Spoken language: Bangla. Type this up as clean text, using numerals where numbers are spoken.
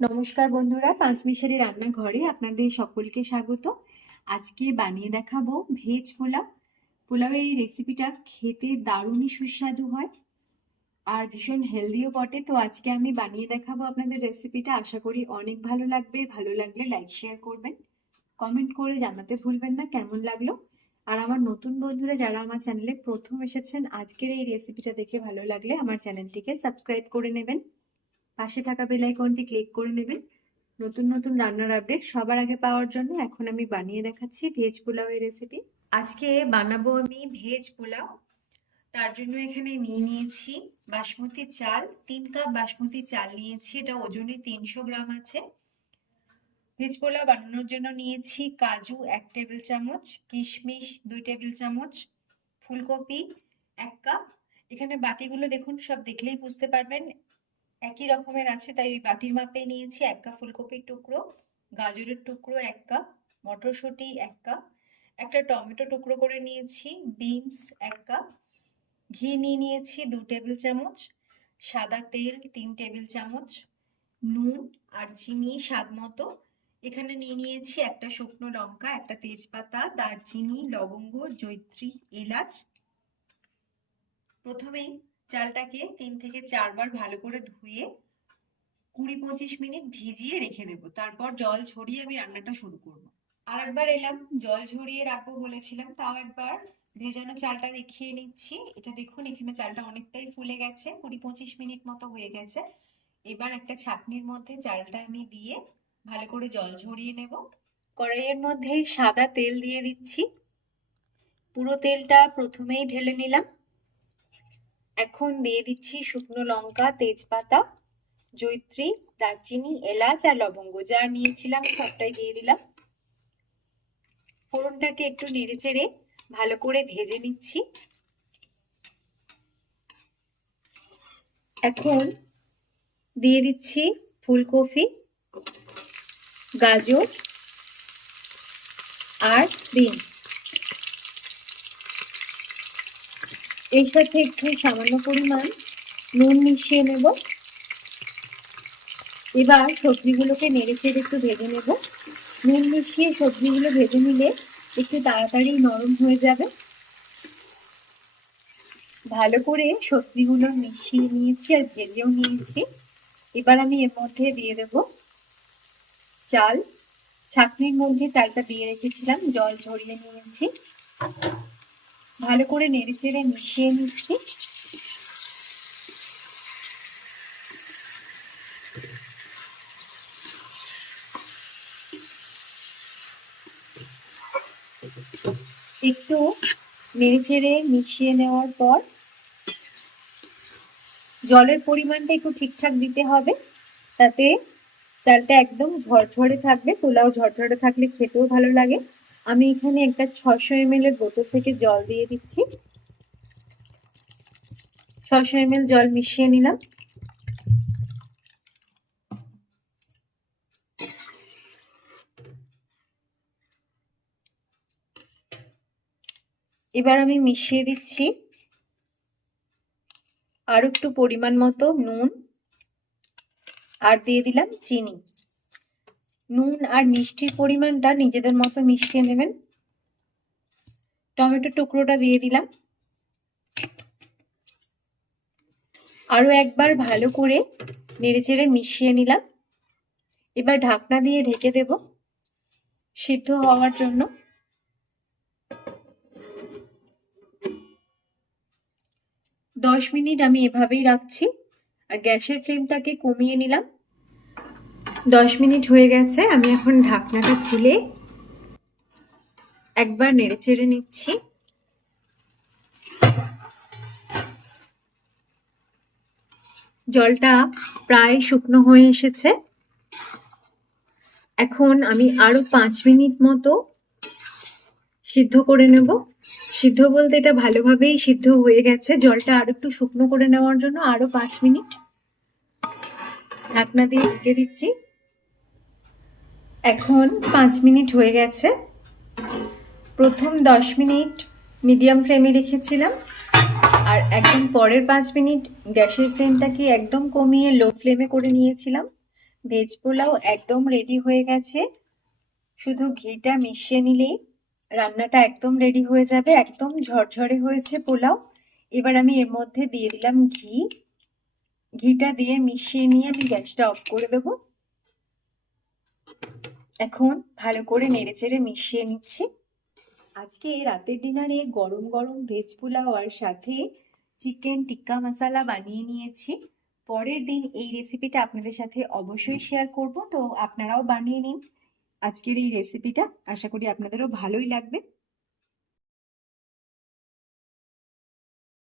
নমস্কার বন্ধুরা, পাঁচমিশালি রান্নাঘরে আপনাদের সকলকে স্বাগত। আজকে বানিয়ে দেখাবো ভেজ পোলাও। পোলাওয়ের এই রেসিপিটা খেতে দারুণই সুস্বাদু হয় আর ভীষণ হেলদিও বটে। তো আজকে আমি বানিয়ে দেখাবো আপনাদের রেসিপিটা। আশা করি অনেক ভালো লাগবে। ভালো লাগলে লাইক শেয়ার করবেন, কমেন্ট করে জানাতে ভুলবেন না কেমন লাগলো। আর আমার নতুন বন্ধুরা যারা আমার চ্যানেলে প্রথম এসেছেন, আজকের এই রেসিপিটা দেখে ভালো লাগলে আমার চ্যানেলটিকে সাবস্ক্রাইব করে নেবেন, পাশে থাকা বেল আইকনটি ক্লিক করে নেবেন নতুন নতুন রান্নার আপডেট সবার আগে পাওয়ার জন্য। এখন আমি বানিয়ে দেখাচ্ছি ভেজ পোলাওয়ের রেসিপি। আজকে বানাবো আমি ভেজ পোলাও। তার জন্য এখানে নিয়ে নিয়েছি বাসমতি চাল, 3 কাপ বাসমতি চাল নিয়েছি, এটা ওজনে 300 গ্রাম আছে। ভেজ পোলাও বানানোর জন্য নিয়েছি কাজু 1 টেবিল চামচ, কিশমিশ 2 টেবিল চামচ, ফুলকপি 1 কাপ। এখানে বাটিগুলো দেখুন, সব দেখলেই বুঝতে পারবেন একই রকমের আছে, তাই ওই বাটির মাপে নিয়েছি। 1 কাপ ফুলকপির টুকরো, গাজরের টুকরো 1 কাপ, মটরশুঁটি 1 কাপ, একটা টমেটো টুকরো করে নিয়েছি, বিনস 1 কাপ, ঘি নিয়ে নিয়েছি 2 টেবিল চামচ, সাদা তেল 3 টেবিল চামচ, নুন আর চিনি স্বাদ মতো। এখানে নিয়ে নিয়েছি একটা শুকনো লঙ্কা, একটা তেজপাতা, দারচিনি, লবঙ্গ, জয়িত্রী, এলাচ। প্রথমেই চালটাকে 3 থেকে 4 বার ভালো করে ধুয়ে 20-25 মিনিট ভিজিয়ে রেখে দেবো। তারপর জল ঝরিয়ে আমি রান্নাটা শুরু করব। আর একবার এলাম, জল ঝরিয়ে রাখবো বলেছিলাম, তাও একবার ভেজানো চালটা দেখিয়ে নিচ্ছি। এটা দেখুন, এখানে চালটা অনেকটাই ফুলে গেছে, 20-25 মিনিট মতো হয়ে গেছে। এবার একটা ছাঁকনির মধ্যে চালটা আমি দিয়ে ভালো করে জল ঝরিয়ে নেব। কড়াইয়ের মধ্যে সাদা তেল দিয়ে দিচ্ছি, পুরো তেলটা প্রথমেই ঢেলে নিলাম। এখন দিয়ে দিচ্ছি শুকনো লঙ্কা, তেজপাতা, জয়িত্রী, দারচিনি, এলাচ আর লবঙ্গ যা নিয়েছিলাম সবটাই দিয়ে দিলাম। ফোড়নটাকে একটু নেড়েচেড়ে ভালো করে ভেজে নিচ্ছি। এখন দিয়ে দিচ্ছি ফুলকপি, গাজর আর বিন। এর সাথে একটু সামান্য পরিমাণ নুন মিশিয়ে নেব। এবার সবজিগুলোকে নেড়েচেড়ে একটু ভেজে নেব। নুন মিশিয়ে সবজিগুলো ভেজে নিলে একটু তাড়াতাড়ি নরম হয়ে যাবে। ভালো করে সবজিগুলো মিশিয়ে নিয়েছি আর ভেজেও নিয়েছি। এবার আমি এর মধ্যে দিয়ে দেব চাল। ছাঁকনির মধ্যে চালটা দিয়ে রেখেছিলাম, জল ঝরিয়ে নিয়েছি। ভালো করে নেড়েচেড়ে মিশিয়ে নিচ্ছি। একটু নেড়েচেড়ে মিশিয়ে নেওয়ার পর জলের পরিমাণটা একটু ঠিকঠাক দিতে হবে, তাতে চালটা একদম ঝরঝরে থাকবে। পোলাও ঝরঝরে থাকলে খেতেও ভালো লাগে। আমি এখানে একটা 600 ml এর বোতল থেকে জল দিয়ে দিচ্ছি। 600 ml জল মিশিয়ে নিলাম। এবার আমি মিশিয়ে দিচ্ছি আর একটু পরিমাণ মতো নুন, আর দিয়ে দিলাম চিনি। নুন আর মিষ্টির পরিমাণটা নিজেদের মতো মিশিয়ে নেবেন। টমেটো টুকরোটা দিয়ে দিলাম। আরো একবার ভালো করে নেড়েচেড়ে মিশিয়ে নিলাম। এবার ঢাকনা দিয়ে ঢেকে দেব সিদ্ধ হওয়ার জন্য। 10 মিনিট আমি এভাবেই রাখছি আর গ্যাসের ফ্লেমটাকে কমিয়ে নিলাম। 10 মিনিট হয়ে গেছে। আমি এখন ঢাকনাটা খুলে একবার নেড়েচেড়ে নিচ্ছি। জলটা প্রায় শুকনো হয়ে এসেছে। এখন আমি আরো 5 মিনিট মতো সিদ্ধ করে নেব। সিদ্ধ বলতে এটা ভালোভাবেই সিদ্ধ হয়ে গেছে। জলটা আরো একটু শুকনো করে নেওয়ার জন্য আরো 5 মিনিট ঢাকনা দিয়ে ঢেকে দিচ্ছি। এখন 5 মিনিট হয়ে গেছে। প্রথম 10 মিনিট মিডিয়াম ফ্লেমে রেখেছিলাম, আর একদম পরের 5 মিনিট গ্যাসের ফ্লেমটাকে একদম কমিয়ে লো ফ্লেমে করে নিয়েছিলাম। ভেজ পোলাও একদম রেডি হয়ে গেছে। শুধু ঘিটা মিশিয়ে নিলেই রান্নাটা একদম রেডি হয়ে যাবে। একদম ঝরঝরে হয়েছে পোলাও। এবার আমি এর মধ্যে দিয়ে দিলাম ঘি। ঘিটা দিয়ে মিশিয়ে নিয়ে আমি গ্যাসটা অফ করে দেব। এখন ভালো করে নেড়েচেড়ে মিশিয়ে নিচ্ছি। আজকে রাতের ডিনারে গরম গরম ভেজ পোলাও আর সাথে চিকেন টিক্কা মশালা বানিয়ে নিয়েছি। পরের দিন এই রেসিপিটা আপনাদের সাথে অবশ্যই শেয়ার করব, তো আপনারাও বানিয়ে নিন আজকের এই রেসিপিটা। আশা করি আপনাদেরও ভালোই লাগবে।